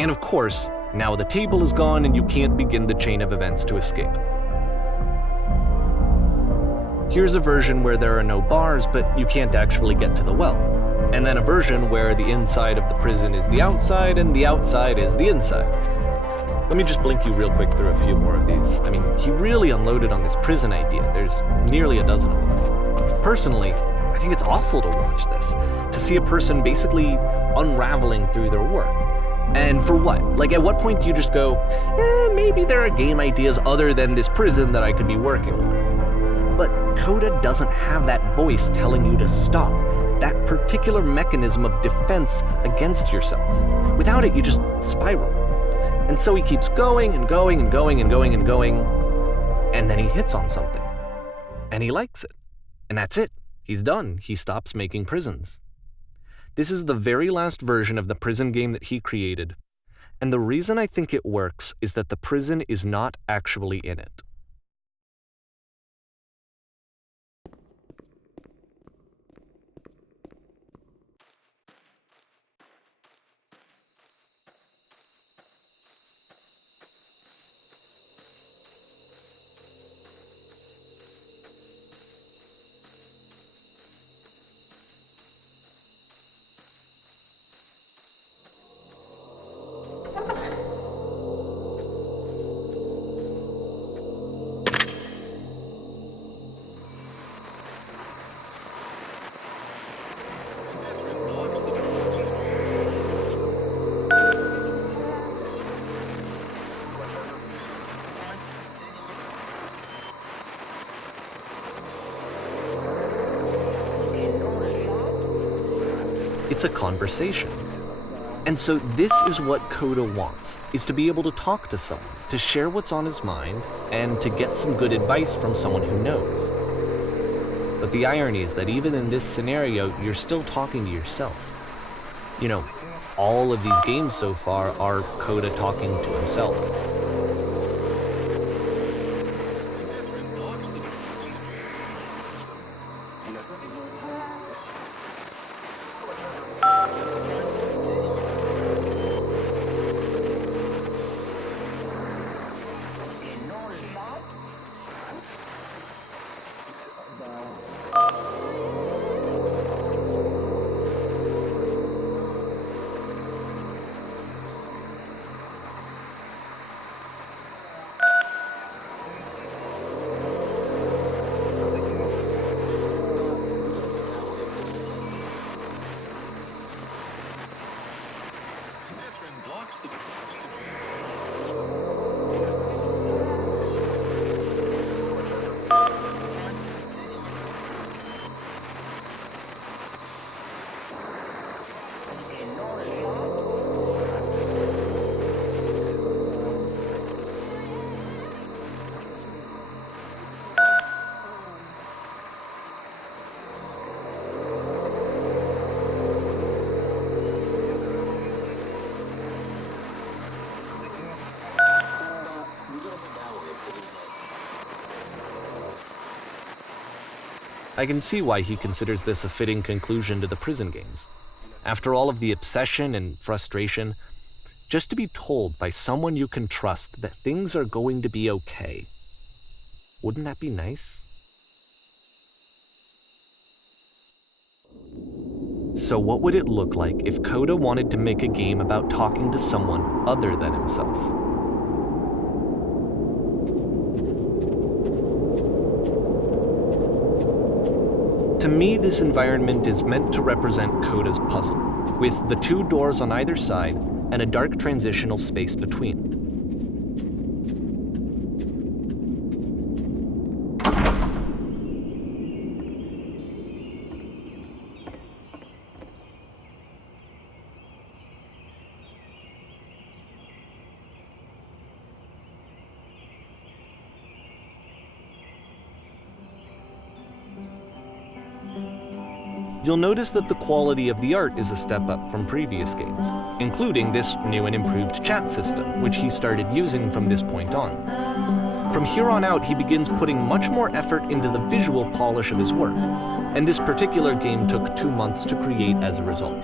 And of course, now the table is gone and you can't begin the chain of events to escape. Here's a version where there are no bars, but you can't actually get to the well. And then a version where the inside of the prison is the outside and the outside is the inside. Let me just blink you real quick through a few more of these. I mean, he really unloaded on this prison idea. There's nearly a dozen of them. Personally, I think it's awful to watch this, to see a person basically unraveling through their work. And for what? Like, at what point do you just go, maybe there are game ideas other than this prison that I could be working on? But Coda doesn't have that voice telling you to stop, that particular mechanism of defense against yourself. Without it, you just spiral. And so he keeps going and going and going and going and going, and then he hits on something. And he likes it. And that's it. He's done. He stops making prisons. This is the very last version of the prison game that he created. And the reason I think it works is that the prison is not actually in it. It's a conversation. And so this is what Coda wants, is to be able to talk to someone, to share what's on his mind, and to get some good advice from someone who knows. But the irony is that even in this scenario, you're still talking to yourself. You know, all of these games so far are Coda talking to himself. I can see why he considers this a fitting conclusion to the prison games. After all of the obsession and frustration, just to be told by someone you can trust that things are going to be okay. Wouldn't that be nice? So what would it look like if Coda wanted to make a game about talking to someone other than himself? To me, this environment is meant to represent Coda's puzzle, with the two doors on either side and a dark transitional space between. You'll notice that the quality of the art is a step up from previous games, including this new and improved chat system, which he started using from this point on. From here on out, he begins putting much more effort into the visual polish of his work, and this particular game took 2 months to create as a result.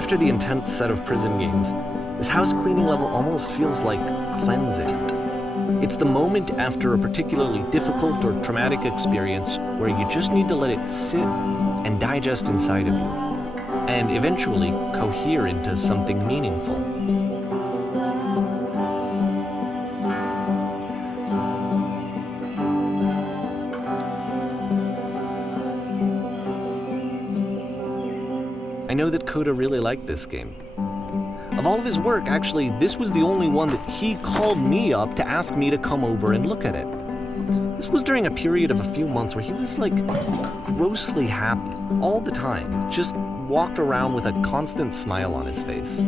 After the intense set of prison games, this house cleaning level almost feels like cleansing. It's the moment after a particularly difficult or traumatic experience where you just need to let it sit and digest inside of you, and eventually cohere into something meaningful. I know that Coda really liked this game. Of all of his work, actually, this was the only one that he called me up to ask me to come over and look at it. This was during a period of a few months where he was like grossly happy all the time, just walked around with a constant smile on his face.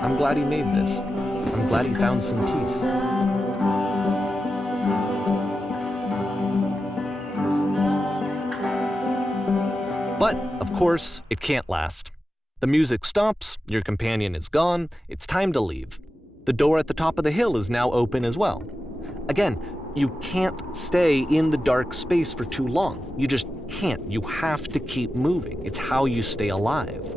I'm glad he made this. I'm glad he found some peace. But, of course, it can't last. The music stops, your companion is gone, it's time to leave. The door at the top of the hill is now open as well. Again, you can't stay in the dark space for too long. You just can't. You have to keep moving. It's how you stay alive.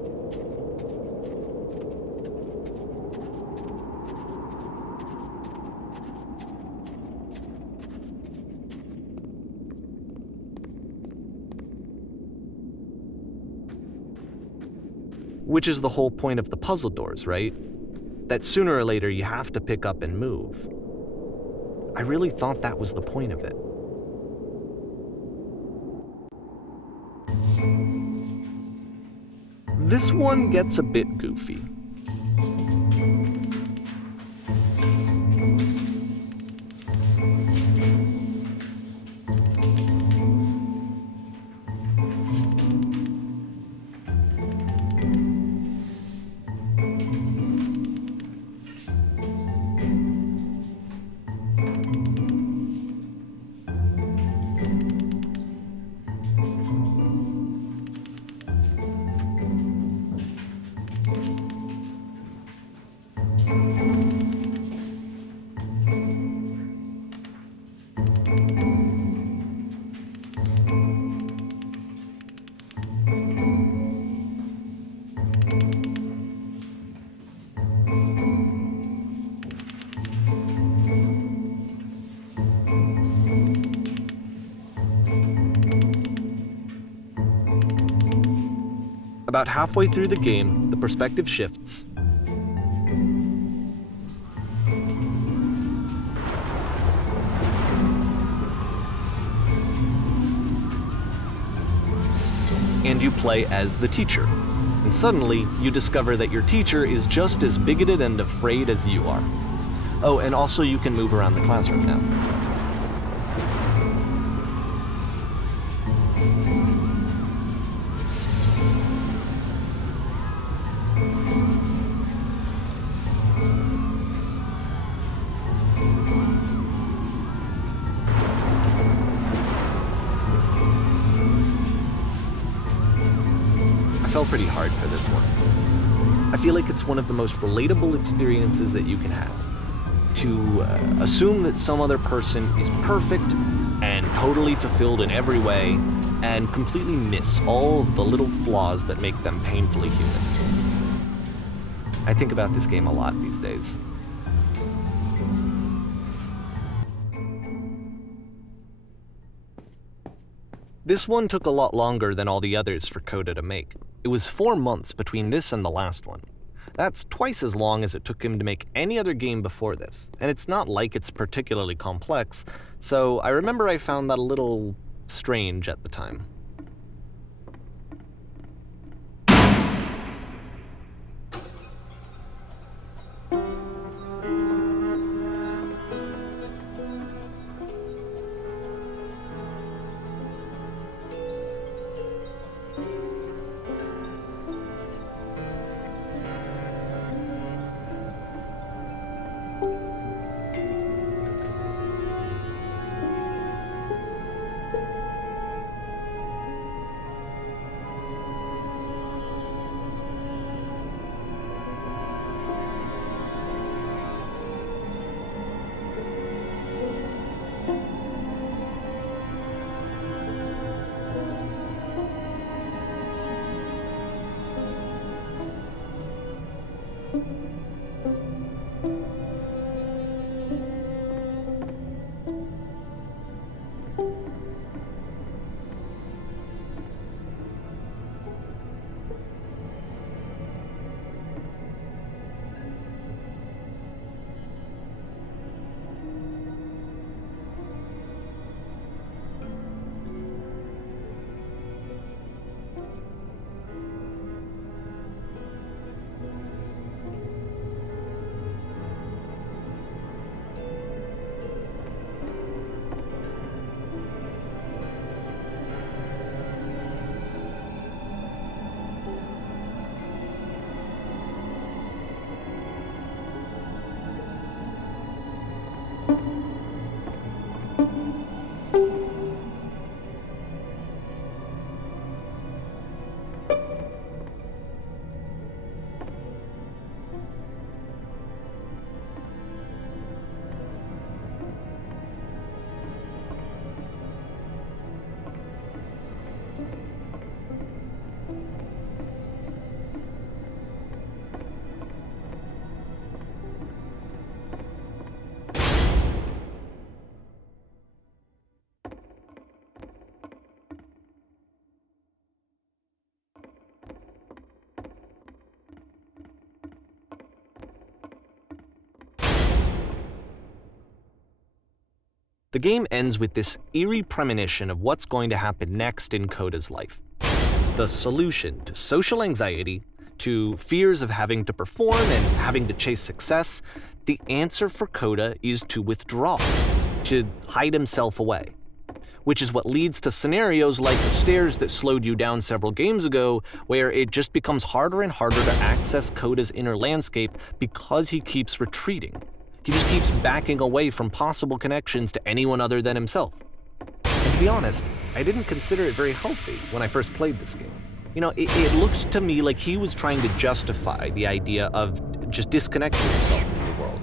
Which is the whole point of the puzzle doors, right? That sooner or later you have to pick up and move. I really thought that was the point of it. This one gets a bit goofy. About halfway through the game, the perspective shifts. And you play as the teacher. And suddenly, you discover that your teacher is just as bigoted and afraid as you are. Oh, and also you can move around the classroom now. I fell pretty hard for this one. I feel like it's one of the most relatable experiences that you can have. To assume that some other person is perfect and totally fulfilled in every way, and completely miss all of the little flaws that make them painfully human. I think about this game a lot these days. This one took a lot longer than all the others for Coda to make. It was 4 months between this and the last one. That's twice as long as it took him to make any other game before this, and it's not like it's particularly complex, so I remember I found that a little strange at the time. The game ends with this eerie premonition of what's going to happen next in Koda's life. The solution to social anxiety, to fears of having to perform and having to chase success, the answer for Koda is to withdraw, to hide himself away. Which is what leads to scenarios like the stairs that slowed you down several games ago, where it just becomes harder and harder to access Koda's inner landscape because he keeps retreating. He just keeps backing away from possible connections to anyone other than himself. And to be honest, I didn't consider it very healthy when I first played this game. It looked to me like he was trying to justify the idea of just disconnecting himself from the world.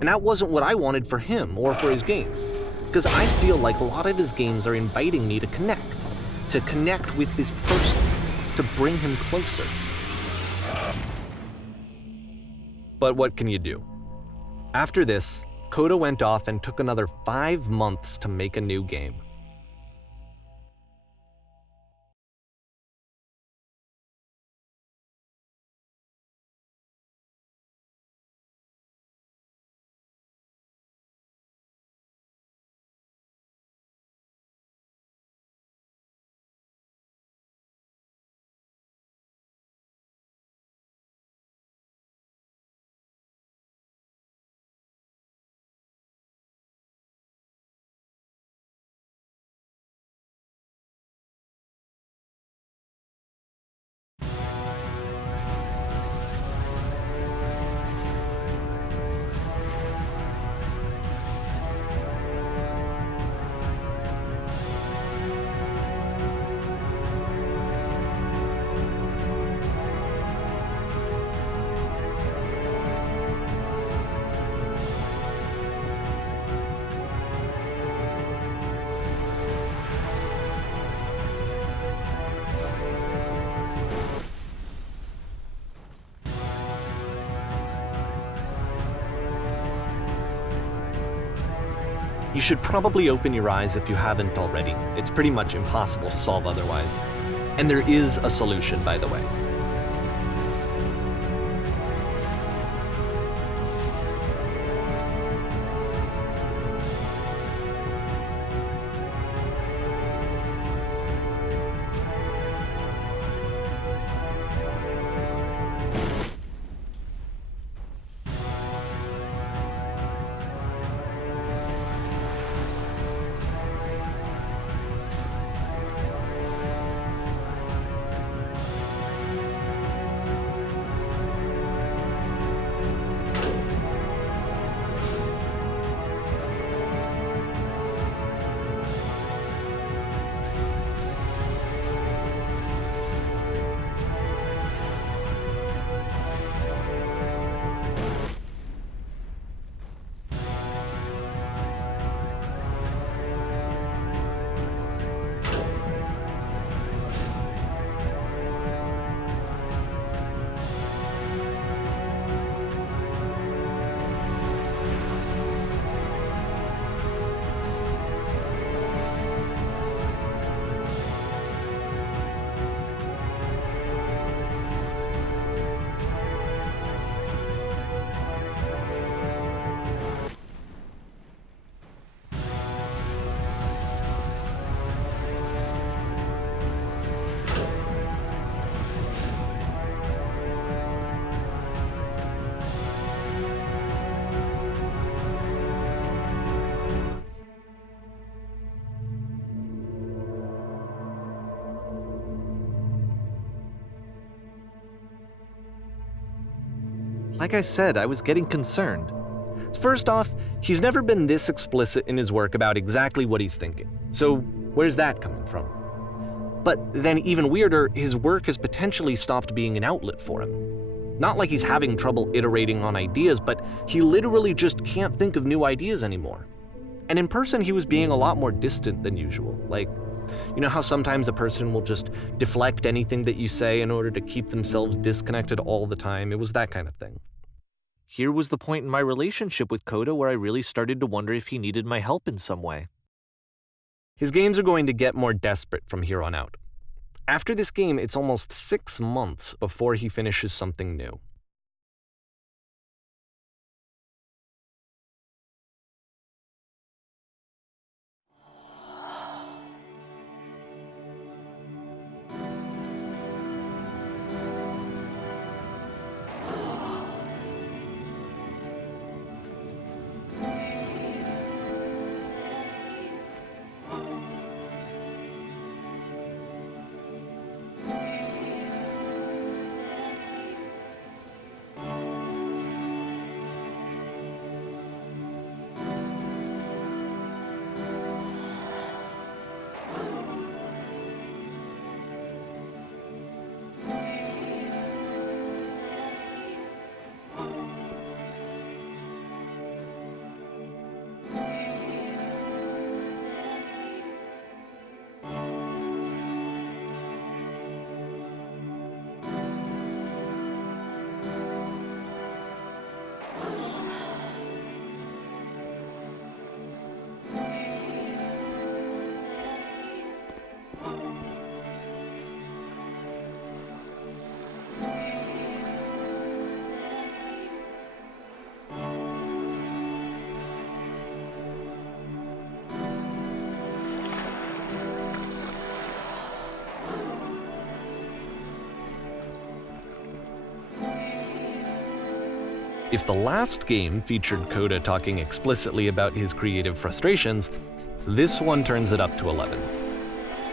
And that wasn't what I wanted for him or for his games. Because I feel like a lot of his games are inviting me to connect with this person, to bring him closer. But what can you do? After this, Koda went off and took another 5 months to make a new game. You should probably open your eyes if you haven't already. It's pretty much impossible to solve otherwise. And there is a solution, by the way. Like I said, I was getting concerned. First off, he's never been this explicit in his work about exactly what he's thinking. So where's that coming from? But then even weirder, his work has potentially stopped being an outlet for him. Not like he's having trouble iterating on ideas, but he literally just can't think of new ideas anymore. And in person, he was being a lot more distant than usual. Like, you know how sometimes a person will just deflect anything that you say in order to keep themselves disconnected all the time? It was that kind of thing. Here was the point in my relationship with Koda where I really started to wonder if he needed my help in some way. His games are going to get more desperate from here on out. After this game, it's almost 6 months before he finishes something new. If the last game featured Coda talking explicitly about his creative frustrations, this one turns it up to 11.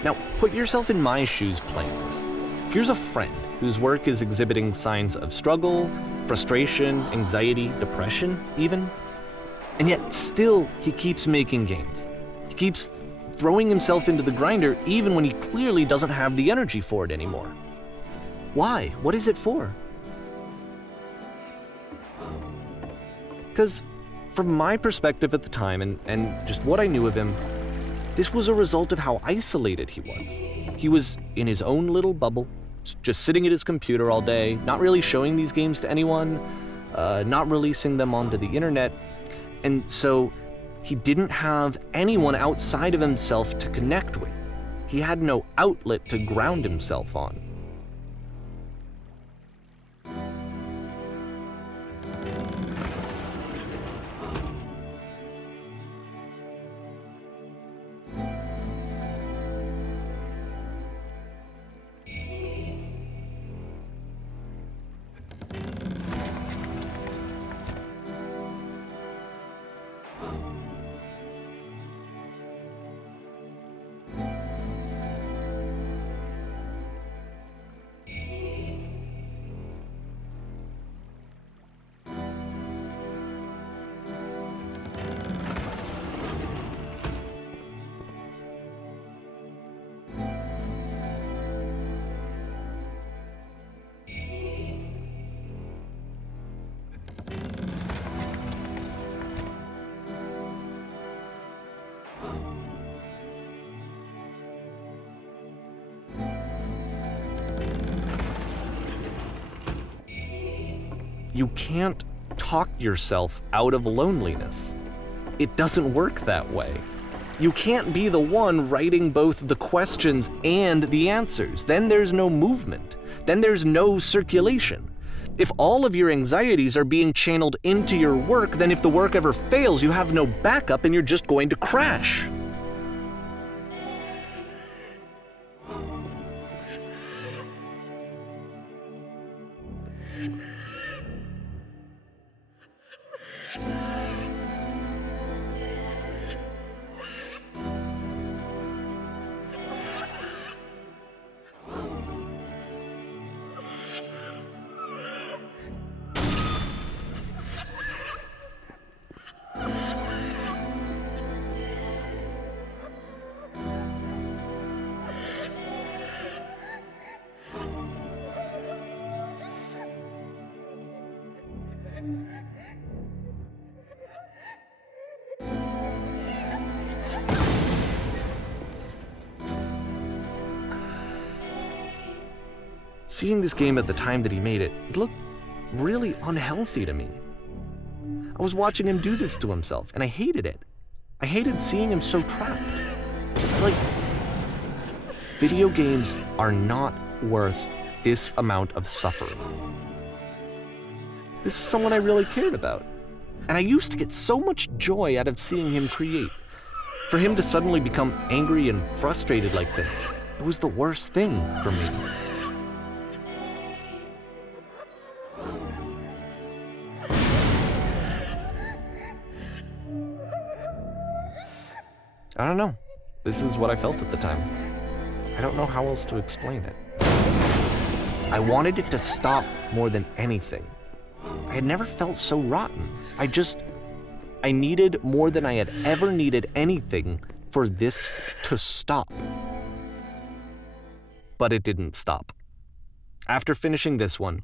Now, put yourself in my shoes playing this. Here's a friend whose work is exhibiting signs of struggle, frustration, anxiety, depression even, and yet still he keeps making games. He keeps throwing himself into the grinder even when he clearly doesn't have the energy for it anymore. Why? What is it for? Because from my perspective at the time and just what I knew of him, this was a result of how isolated he was. He was in his own little bubble, just sitting at his computer all day, not really showing these games to anyone, not releasing them onto the internet, and so he didn't have anyone outside of himself to connect with. He had no outlet to ground himself on. You can't talk yourself out of loneliness. It doesn't work that way. You can't be the one writing both the questions and the answers. Then there's no movement. Then there's no circulation. If all of your anxieties are being channeled into your work, then if the work ever fails, you have no backup and you're just going to crash. Seeing this game at the time that he made it, it looked really unhealthy to me. I was watching him do this to himself, and I hated it. I hated seeing him so trapped. It's like, video games are not worth this amount of suffering. This is someone I really cared about, and I used to get so much joy out of seeing him create. For him to suddenly become angry and frustrated like this, it was the worst thing for me. I don't know. This is what I felt at the time. I don't know how else to explain it. I wanted it to stop more than anything. I had never felt so rotten. I needed more than I had ever needed anything for this to stop. But it didn't stop. After finishing this one,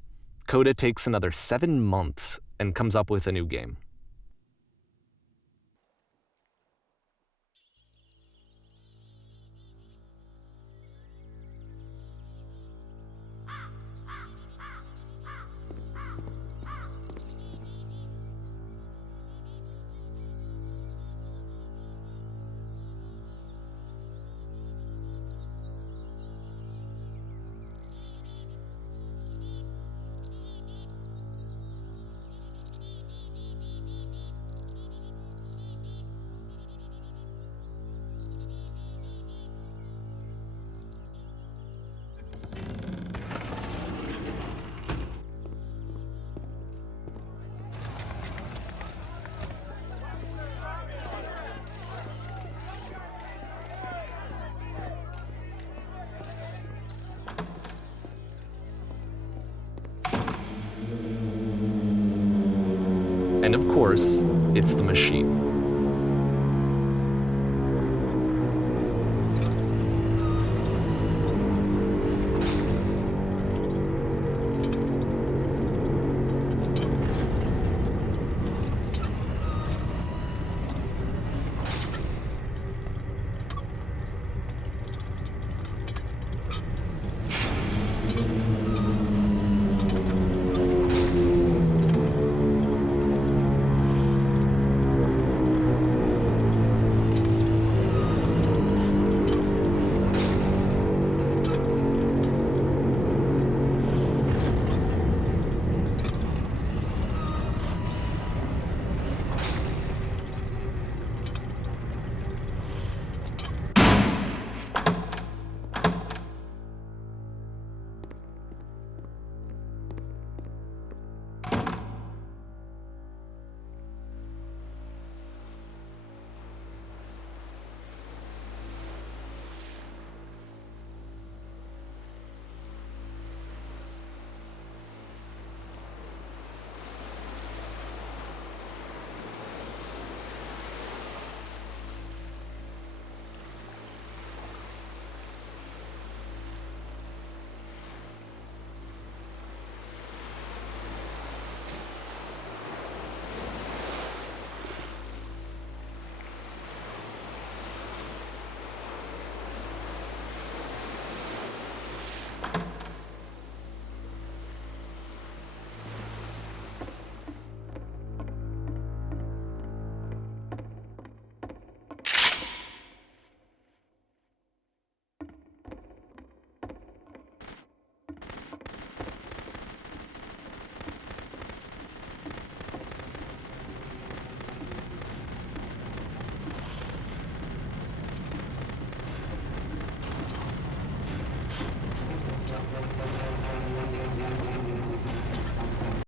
Coda takes another 7 months and comes up with a new game. And of course, it's the machine.